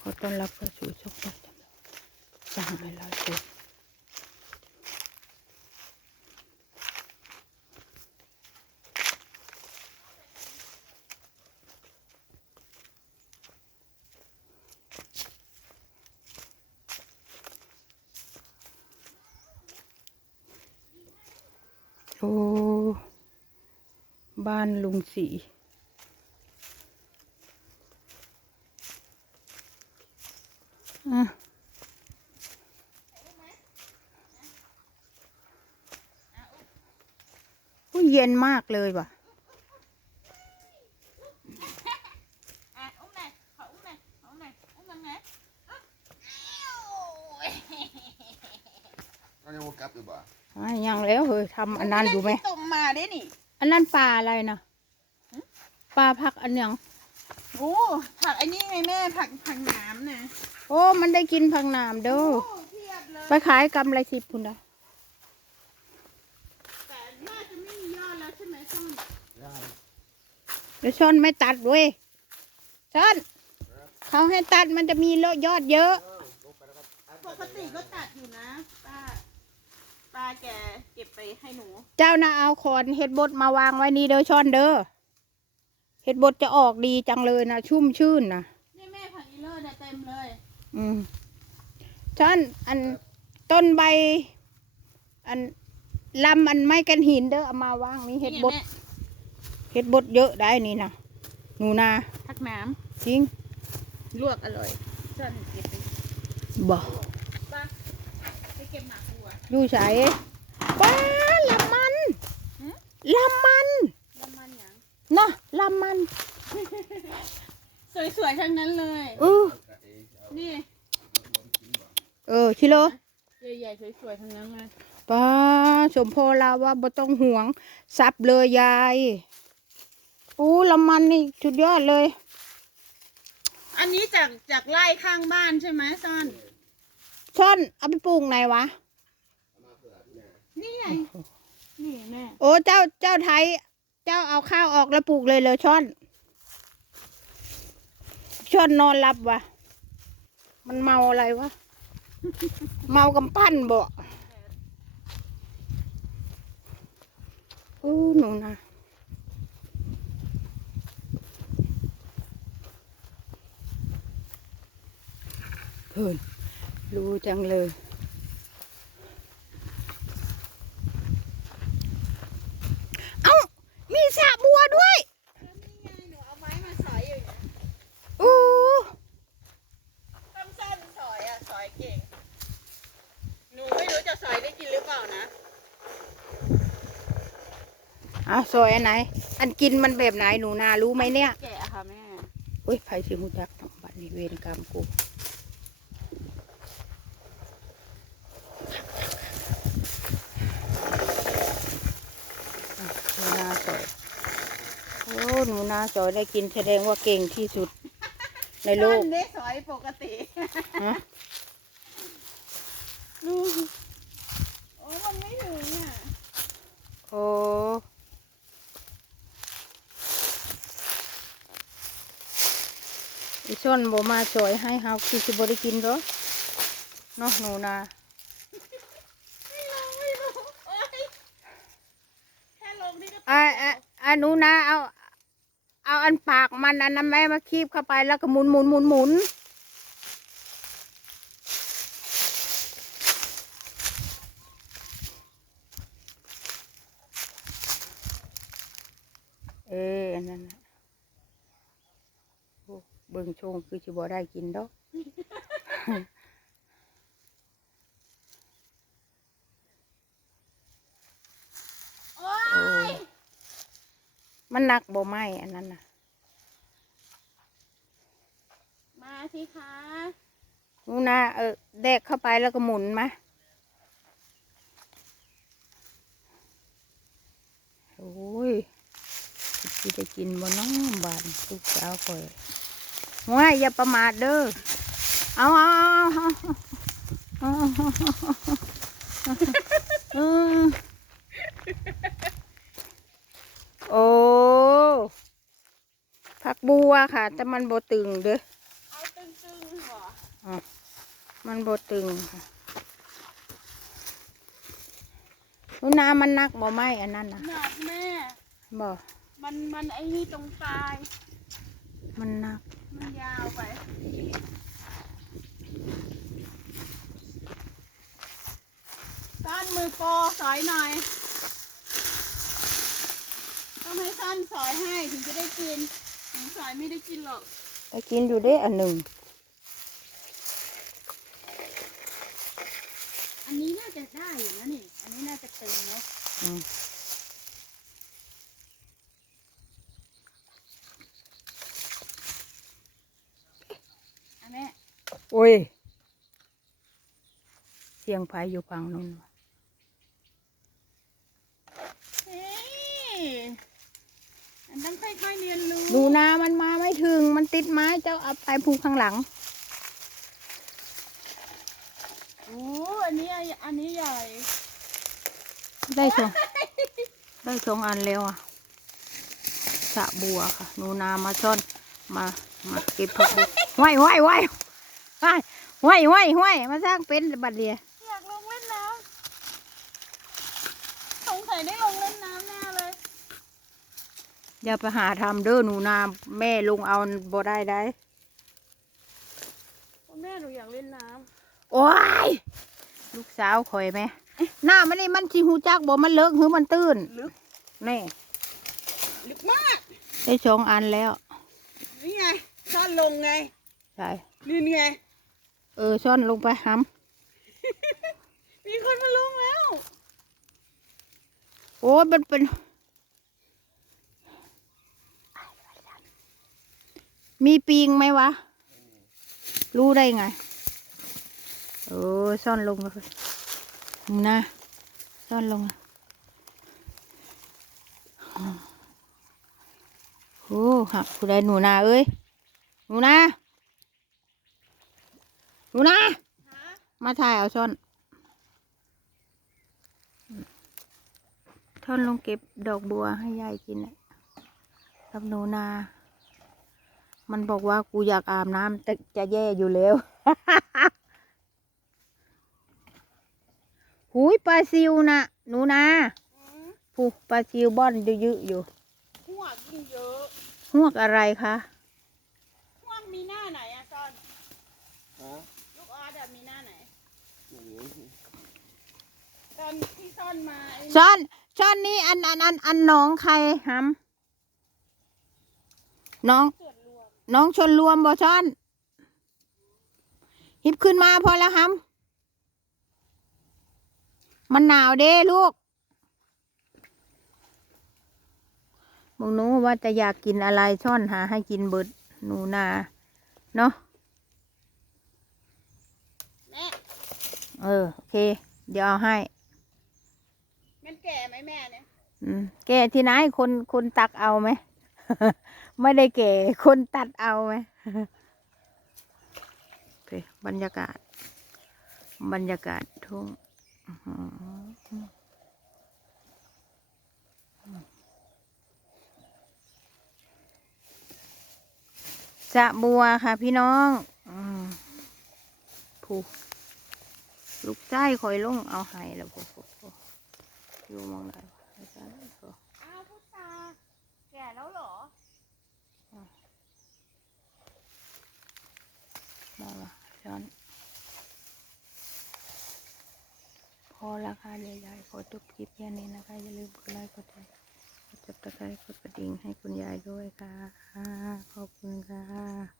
ขอต้อนรับเข้าสู่ช่องต้นสหายลอยตัวโอ้บ้านลุงสี อะอุ๊ย เย็นมากเลยว่ะอะอุ้มหน่อยขออุ้มหน่อยขออุ้มหน่อยอุ้มยังไงก็ยังว่ากลับอยู่บ่อะยังแล้วเฮ้ยทำอันนั้นอยู่ไหมต้มมาได้นี่ อันนั้นปลาอะไรนะปลาผักอันยังโอ้ผักไอ้นี่ไงแม่ผักผักหนามนะโอ้ มันได้กินผักหนามเด้อโอ้เทียบเลยไปขายกำไรสิบคุณดา แต่น่าจะไม่มียอดแล้วใช่ไหมส้ม เดี๋ยวช้อนไม่ตัดเว้ยช้อนเขาให้ตัดมันจะมียอดเยอะ ปกติก็ตัดอยู่นะป้าป้าแกเก็บไปให้หนู เจ้าน่ะเอาขอนเห็ดบดมาวางไว้นี่เด้อช้อนเด้อเห็ดบดจะออกดีจังเลยนะชุ่มชื่นนะนี่แม่ผักอีเลอร์เนี่ยเต็มเลย อืมช้อนอันต้นใบ อันลำอันไม้กันหินเด้อเอามาวางนี่เห็ดบด นี่ยเห็ดบดเยอะได้นี่นะหนูนาแม่ผักหนามจริงลวกอร่อยส้มเก็บไปบ่ป้าไปเก็บหมากบัวอยู่ใสป้าลำมันหืมลำมันน้ำมันหยังเนาะลำมันสวยๆทั้งนั้นเลย เออนี่เออชิโลใหญ่ๆสวยๆทั้งนั้นเลยป้าสมโพลาว่าบ่ต้องห่วงซับเลยยาย อู้ลำมันนี่สุดยอดเลย อันนี้จากจากไร่ข้างบ้านใช่ไหมซ่อน ช่อนเอาไปปลูกไหนวะ นี่ไงนี่แม่โอ้เจ้าเจ้าไทย เจ้าเอาข้าวออกแล้วปลูกเลยเลยช่อน ช่อนนอนหลับวะมันเมาอะไรวะ เมากำปั้นบ่อู้หนูนะ เพิ่นรู้จังเลย เอ้า มีสระบัวด้วยนี่ไงหนูเอาไม้มาสอยอยู่เนี่ยอู้ต้องซ่อนสอยอะ สอยเก่ง หนูไม่รู้จะสอยได้กินหรือเปล่านะ เอาซอยอันไหน อันกินมันแบบไหนหนูนารู้ไหมเนี่ย แกะค่ะแม่เฮ้ยไผสิหูจักต้องบัดนี้เวรกรรมกูอะหนูนาซอย โอ้ห นูนาซอยได้กินแสดงว่าเก่งที่สุดในโลซ่กอนได้สอยปกติฮะ ดูโอ้มันไม่ถึงอะโอ้อีส้นบ่มาช่วยให้เฮาคือสิบ่ได้กินหรอกเนาะหนูนาไม่ลงไม่ลงโอ๊ยแค่ลงนี่ก็อ่าอ่าอ่าหนูนาเอา เอาอันปากมันอันนั้นแม่มาคีบเข้าไปแล้วก็หมุนหมุนหมุนหมุนเอออันนั้นนะเบิ่งโชงคือสิบ่ได้กินดอก โอ๊ โอ้ ย มันหนักบ่ไหมอันนั้นน่ะ มาสิคะหนูนาเออแดกเข้าไปแล้วก็หมุนมาโอ้ยสิได้กินบ่น้องบานลูกสาวคอยว้ายอย่าประมาทเด้อเอาเอาเอาเอาเอาโอ้ผัก บัวค่ะ แต่มันบ่ตึงเด้อเอาตึงตึงเหรอมันบตึงค่ะหนูนามันนักบ่ไหมอันนั้นนะหนักแม่บ่มันมันไอ้นี่ตรงปลาย มันนัก มันยาวไปซ่อนมือโปรสอยหน่อยต้องให้ซ่อนสอยให้ถึงจะได้กินหนู สอยไม่ได้กินหรอกไปกินอยู่เด้อันหนึ่ง อันนี้น่าจะได้อยู่นะนี่ อันนี้น่าจะตึงเนาะอืมอันแม่โอ้ย เสียงไฟอยู่ฝั่งนู้นว่ะเฮ้ยอัน ต้องค่อยๆเรียนรู้หนูนามันมาไม่ถึง มันติดไม้เจ้าเอาไปผูกข้างหลัง โอ้อันนี้อันนี้ใหญ่ได้สองได้สองอันแล้วอะสระบัวค่ะหนูนามาซ่อนมามาเก็บผักบุ้งห้วยห้วยห้วยห้วยห้วยห้วยห้วยมาสร้างเป็นบัดเดียอยากลงเล่นน้ำสงสัยได้ลงเล่นน้ำแน่เลย อย่าไปหาทำเด้อหนูนาแม่ลุงเอาบ่ได้ได้แม่หนูอยากเล่นน้โอ้ยลูกสาวคอยไหมหน้ามันนี่มันชิหูจักบ่มันเลิกหรือมันตื้นำลึกแน่ลึกมากได้สองอันแล้ว นี่ไงซ่อนลงไงใช่นี่ไงเออซ่อนลงไปห้มีคนมาลงแล้วำโอ้ยมันเป็น มีปีงไหมวะ รู้ได้ไงเออซ่อนลงเลยนะ ซ่อนลงโอ้หักผู้ใดหนูนาเอ้ย หนูนา หนูนา มาถ่ายเอาซ่อนท่อนลงเก็บดอกบัวให้ยายกินน่ะกับหนูนา มันบอกว่ากูอยากอาบน้ำแต่จะแย่อยู่แล้วหุยปลาซิวนะหนูนาอืมผูปลาซิวบ้อนเยอะๆอยู่หัวยิ่งเยอะหวกอะไรคะหัวมีหน้าไหนอะซ่อนฮะลูกออสอะมีหน้าไหนไม่รู้ตอนที่ซ่อนมาไอ้ซ่อนซ่อนนี่อันอันอันอันน้องใครหำน้องส่ว นรวมน้องชนรวมบ่ซ่อน หิบขึ้นมาพอแล้วหำมันหนาวเด้ลูกมึงหนูว่าจะอยากกินอะไรซ่อนหาให้กินเบิดหนูนาเนาะแม่เออโอเค เดี๋ยวเอาให้ มันแก่ไหมแม่เนี่ย อืม แกที่ไหนคนคนตักเอาไหม ไม่ได้แก่คนตัดเอาไหมโอเคบรรยากาศ บรรยากาศทุ่งอื้อหือสะบัวค่ะพี่น้องอผูลูกไส้คอยลงเอาให้แล้วผูอยู่มองไหนวะไม่ใช่ผู อ้าวพุทธาแก่แล้วเหรอ มาละช้อนพอราคาใหญ่ๆขอจบคลิปแค่นี้นะคะ อย่าลืมกดไลค์กดแชร์กดจับตะไคร้กดกระดิ่งให้คุณยายด้วยค่ะ ขอบคุณค่ะ